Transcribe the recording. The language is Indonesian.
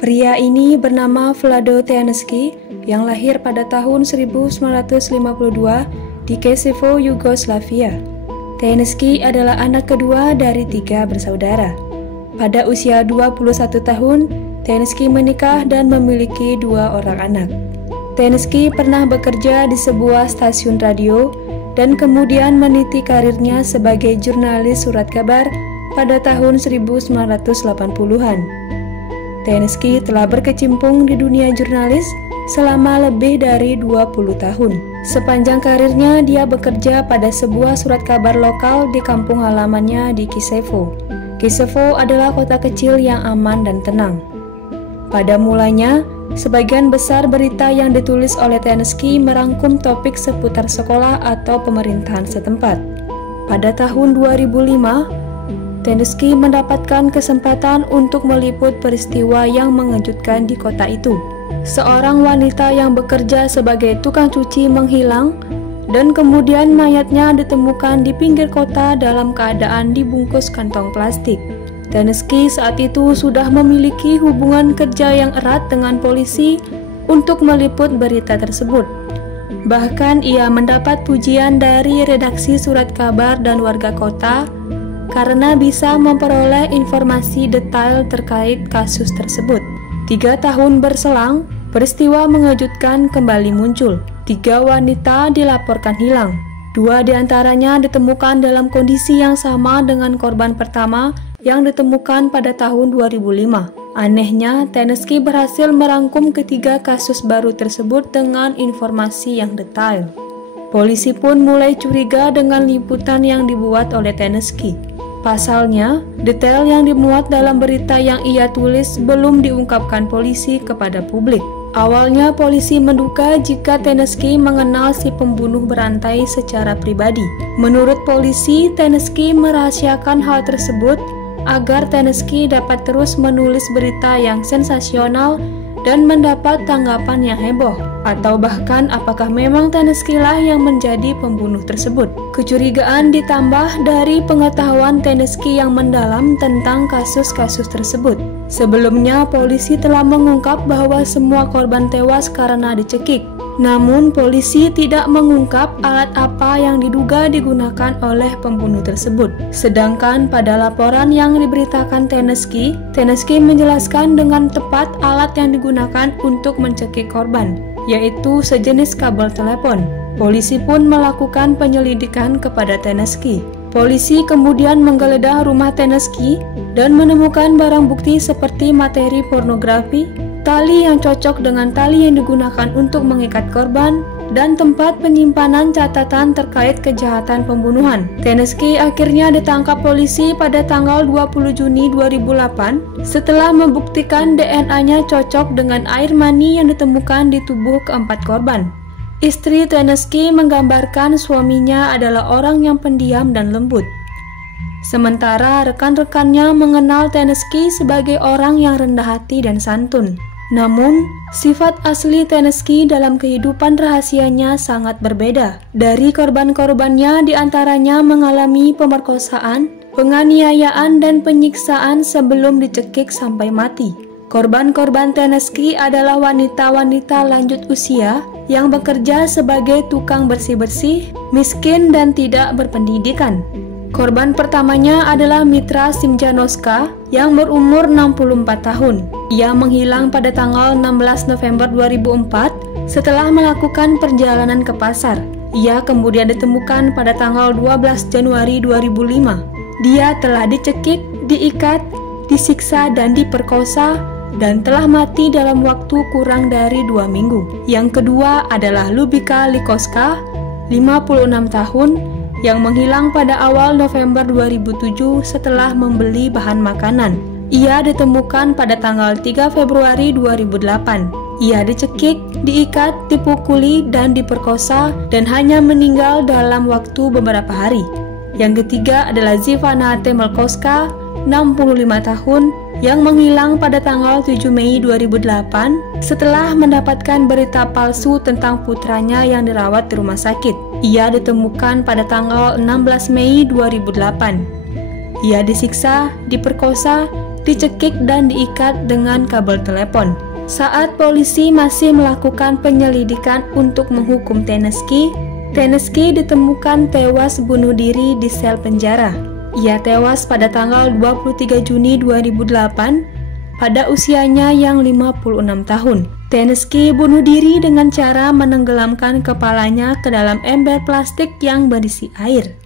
Pria ini bernama Vlado Teaneski yang lahir pada tahun 1952 di Kosovo, Yugoslavia. Teaneski adalah anak kedua dari 3 bersaudara. Pada usia 21 tahun, Teaneski menikah dan memiliki 2 orang anak. Teaneski pernah bekerja di sebuah stasiun radio dan kemudian meniti karirnya sebagai jurnalis surat kabar pada tahun 1980-an. Teaneski telah berkecimpung di dunia jurnalis selama lebih dari 20 tahun. Sepanjang karirnya dia bekerja pada sebuah surat kabar lokal di kampung halamannya di Kosovo. Kosovo adalah kota kecil yang aman dan tenang. Pada mulanya, sebagian besar berita yang ditulis oleh Teaneski merangkum topik seputar sekolah atau pemerintahan setempat. Pada tahun 2005, Teaneski mendapatkan kesempatan untuk meliput peristiwa yang mengejutkan di kota itu. Seorang wanita yang bekerja sebagai tukang cuci menghilang dan kemudian mayatnya ditemukan di pinggir kota dalam keadaan dibungkus kantong plastik. Teaneski saat itu sudah memiliki hubungan kerja yang erat dengan polisi untuk meliput berita tersebut. Bahkan ia mendapat pujian dari redaksi surat kabar dan warga kota karena bisa memperoleh informasi detail terkait kasus tersebut. 3 tahun berselang, peristiwa mengejutkan kembali muncul. 3 wanita dilaporkan hilang. 2 diantaranya ditemukan dalam kondisi yang sama dengan korban pertama yang ditemukan pada tahun 2005. Anehnya, Teaneski berhasil merangkum ketiga kasus baru tersebut dengan informasi yang detail. Polisi pun mulai curiga dengan liputan yang dibuat oleh Teaneski. Pasalnya, detail yang dimuat dalam berita yang ia tulis belum diungkapkan polisi kepada publik. Awalnya polisi menduga jika Teaneski mengenal si pembunuh berantai secara pribadi. Menurut polisi, Teaneski merahasiakan hal tersebut agar Teaneski dapat terus menulis berita yang sensasional dan mendapat tanggapan yang heboh. Atau bahkan apakah memang Teaneski lah yang menjadi pembunuh tersebut. Kecurigaan ditambah dari pengetahuan Teaneski yang mendalam tentang kasus-kasus tersebut. Sebelumnya polisi telah mengungkap bahwa semua korban tewas karena dicekik. Namun polisi tidak mengungkap alat apa yang diduga digunakan oleh pembunuh tersebut. Sedangkan pada laporan yang diberitakan Teaneski menjelaskan dengan tepat alat yang digunakan untuk mencekik korban, yaitu sejenis kabel telepon. Polisi pun melakukan penyelidikan kepada Teaneski. Polisi kemudian menggeledah rumah Teaneski dan menemukan barang bukti seperti materi pornografi, tali yang cocok dengan tali yang digunakan untuk mengikat korban, dan tempat penyimpanan catatan terkait kejahatan pembunuhan. Teaneski akhirnya ditangkap polisi pada tanggal 20 Juni 2008 setelah membuktikan DNA-nya cocok dengan air mani yang ditemukan di tubuh keempat korban. Istri Teaneski menggambarkan suaminya adalah orang yang pendiam dan lembut. Sementara rekan-rekannya mengenal Teaneski sebagai orang yang rendah hati dan santun. Namun, sifat asli Teaneski dalam kehidupan rahasianya sangat berbeda. Dari korban-korbannya diantaranya mengalami pemerkosaan, penganiayaan, dan penyiksaan sebelum dicekik sampai mati. Korban-korban Teaneski adalah wanita-wanita lanjut usia yang bekerja sebagai tukang bersih-bersih, miskin, dan tidak berpendidikan. Korban pertamanya adalah Mitra Simjanoska yang berumur 64 tahun. Ia menghilang pada tanggal 16 November 2004 setelah melakukan perjalanan ke pasar. Ia kemudian ditemukan pada tanggal 12 Januari 2005. Dia telah dicekik, diikat, disiksa, dan diperkosa dan telah mati dalam waktu kurang dari 2 minggu. Yang kedua adalah Lubika Likoska, 56 tahun, yang menghilang pada awal November 2007 setelah membeli bahan makanan. Ia ditemukan pada tanggal 3 Februari 2008. Ia dicekik, diikat, dipukuli, dan diperkosa dan hanya meninggal dalam waktu beberapa hari. Yang ketiga adalah Zivana Temelkoska, 65 tahun, yang menghilang pada tanggal 7 Mei 2008 setelah mendapatkan berita palsu tentang putranya yang dirawat di rumah sakit. Ia ditemukan pada tanggal 16 Mei 2008. Ia disiksa, diperkosa, dicekik dan diikat dengan kabel telepon. Saat polisi masih melakukan penyelidikan untuk menghukum Tenesky ditemukan tewas bunuh diri di sel penjara. Ia tewas pada tanggal 23 Juni 2008 pada usianya yang 56 tahun. Tenesky bunuh diri dengan cara menenggelamkan kepalanya ke dalam ember plastik yang berisi air.